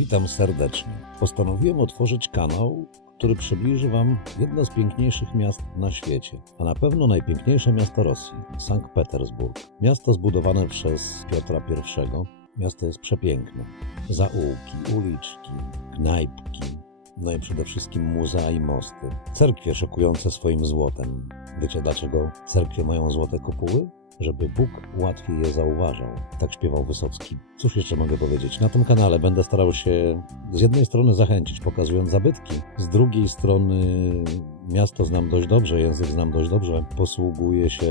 Witam serdecznie. Postanowiłem otworzyć kanał, który przybliży Wam jedno z piękniejszych miast na świecie, a na pewno najpiękniejsze miasto Rosji Sankt Petersburg. Miasto zbudowane przez Piotra I. Miasto jest przepiękne. Zaułki, uliczki, knajpki, no i przede wszystkim muzea i mosty. Cerkwie szokujące swoim złotem. Wiecie dlaczego cerkwie mają złote kopuły? Żeby Bóg łatwiej je zauważał. Tak śpiewał Wysocki. Cóż jeszcze mogę powiedzieć? Na tym kanale będę starał się z jednej strony zachęcić, pokazując zabytki, z drugiej strony miasto znam dość dobrze, język znam dość dobrze. Posługuję się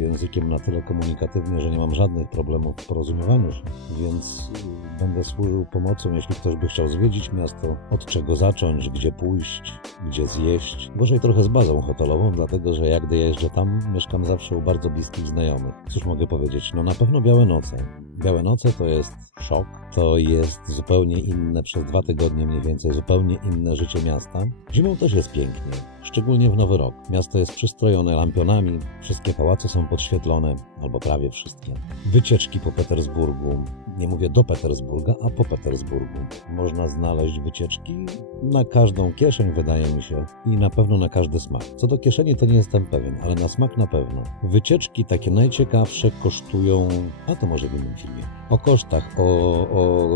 językiem na tyle komunikatywnie, że nie mam żadnych problemów w porozumiewaniu się, więc y, będę służył pomocą, jeśli ktoś by chciał zwiedzić miasto, od czego zacząć, gdzie pójść, gdzie zjeść. Gorzej trochę z bazą hotelową, dlatego że jak dojeżdżę tam, mieszkam zawsze u bardzo bliskich znajomych. Cóż mogę powiedzieć? No na pewno Białe Noce. Białe Noce to jest szok, to jest zupełnie inne, przez dwa tygodnie mniej więcej, zupełnie inne życie miasta. Zimą też jest pięknie, szczególnie w Nowy Rok. Miasto jest przystrojone lampionami, wszystkie pałace są podświetlone, albo prawie wszystkie. Wycieczki po Petersburgu, nie mówię do Petersburga, a po Petersburgu. Można znaleźć wycieczki na każdą kieszeń, wydaje mi się, i na pewno na każdy smak. Co do kieszeni, to nie jestem pewien, ale na smak na pewno. Wycieczki takie najciekawsze kosztują, a to może w innym filmie, o kosztach, o,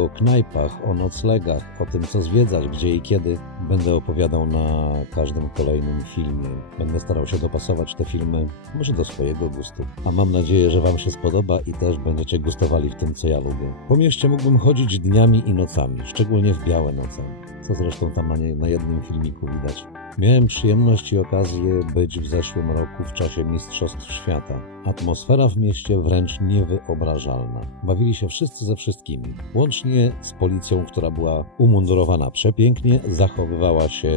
o knajpach, o noclegach, o tym, co zwiedzać, gdzie i kiedy. Będę opowiadał na każdym kolejnym filmie. Będę starał się dopasować te filmy może do swojego gustu. A mam nadzieję, że Wam się spodoba i też będziecie gustowali w tym, co ja lubię. Po mieście mógłbym chodzić dniami i nocami, szczególnie w białe noce, co zresztą tam na, nie, na jednym filmiku widać. Miałem przyjemność i okazję być w zeszłym roku w czasie Mistrzostw Świata. Atmosfera w mieście wręcz niewyobrażalna. Bawili się wszyscy ze wszystkimi, łącznie z policją, która była umundurowana przepięknie, zachowywała się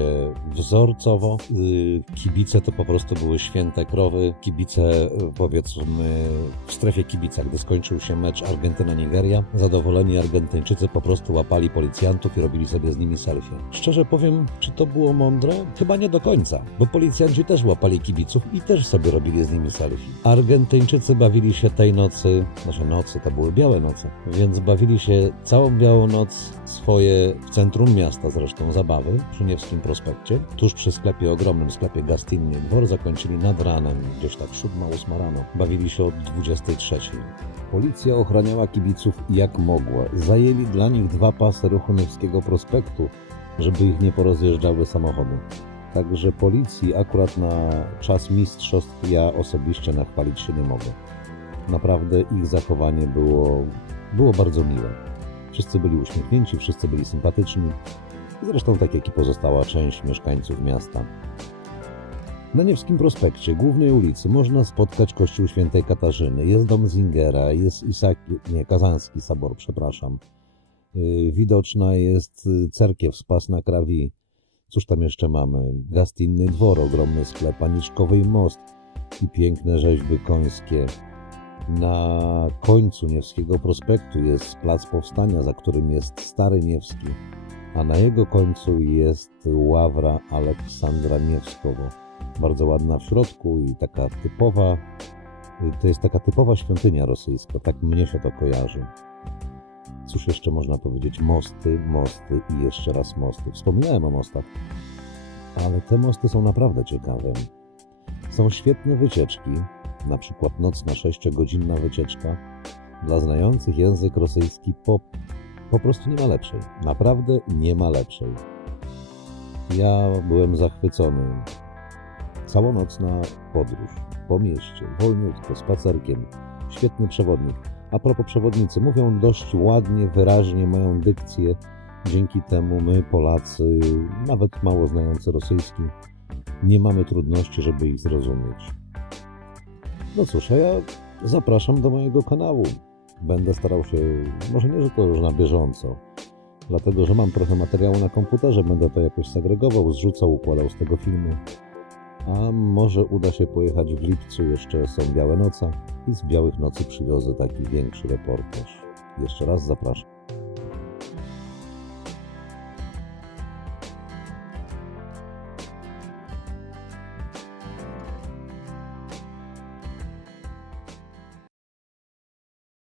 wzorcowo. Yy, Kibice to po prostu były święte krowy. Kibice, yy, powiedzmy, w strefie kibica, gdy skończył się mecz Argentyna-Nigeria, zadowoleni Argentyńczycy po prostu łapali policjantów i robili sobie z nimi selfie. Szczerze powiem, czy to było mądre? Chyba nie do końca, bo policjanci też łapali kibiców i też sobie robili z nimi selfie. Argentyńczycy bawili się tej nocy, nasze nocy to były białe noce, więc bawili się całą białą noc swoje w centrum miasta zresztą zabawy przy Niewskim Prospekcie, tuż przy sklepie, ogromnym sklepie Gastinnie Dwor zakończyli nad ranem, gdzieś tak 7-8 rano. Bawili się od 23. Policja ochraniała kibiców jak mogła. Zajęli dla nich dwa pasy ruchu Niewskiego Prospektu, żeby ich nie porozjeżdżały samochody. Także policji akurat na czas mistrzostw ja osobiście nachwalić się nie mogę. Naprawdę ich zachowanie było, było bardzo miłe. Wszyscy byli uśmiechnięci, wszyscy byli sympatyczni. Zresztą tak jak i pozostała część mieszkańców miasta. Na Niewskim Prospekcie, głównej ulicy, można spotkać kościół świętej Katarzyny. Jest dom Zingera, jest Isak, nie, Kazanski Sabor, przepraszam. Yy, Widoczna jest y, cerkiew Spas na Krawi. Cóż tam jeszcze mamy? Gastinny dwor, ogromny sklep, Aniczkowy most i piękne rzeźby końskie. Na końcu Niewskiego Prospektu jest Plac Powstania, za którym jest Stary Niewski, a na jego końcu jest ławra Aleksandra Niewskowo. Bardzo ładna w środku i taka typowa, to jest taka typowa świątynia rosyjska, tak mnie się to kojarzy. Cóż jeszcze można powiedzieć? Mosty, mosty i jeszcze raz mosty. Wspominałem o mostach, ale te mosty są naprawdę ciekawe. Są świetne wycieczki, na przykład nocna 6-godzinna wycieczka. Dla znających język rosyjski po, po prostu nie ma lepszej. Naprawdę nie ma lepszej. Ja byłem zachwycony. Całonocna podróż po mieście, wolniutko, spacerkiem. Świetny przewodnik. A propos przewodnicy, mówią dość ładnie, wyraźnie, mają dykcję. Dzięki temu my, Polacy, nawet mało znający rosyjski, nie mamy trudności, żeby ich zrozumieć. No cóż, a ja zapraszam do mojego kanału. Będę starał się, może nie, że to już na bieżąco, dlatego że mam trochę materiału na komputerze, będę to jakoś segregował, zrzucał, układał z tego filmy. A może uda się pojechać w lipcu, jeszcze są Białe Noce i z Białych Nocy przywiozę taki większy reportaż. Jeszcze raz zapraszam.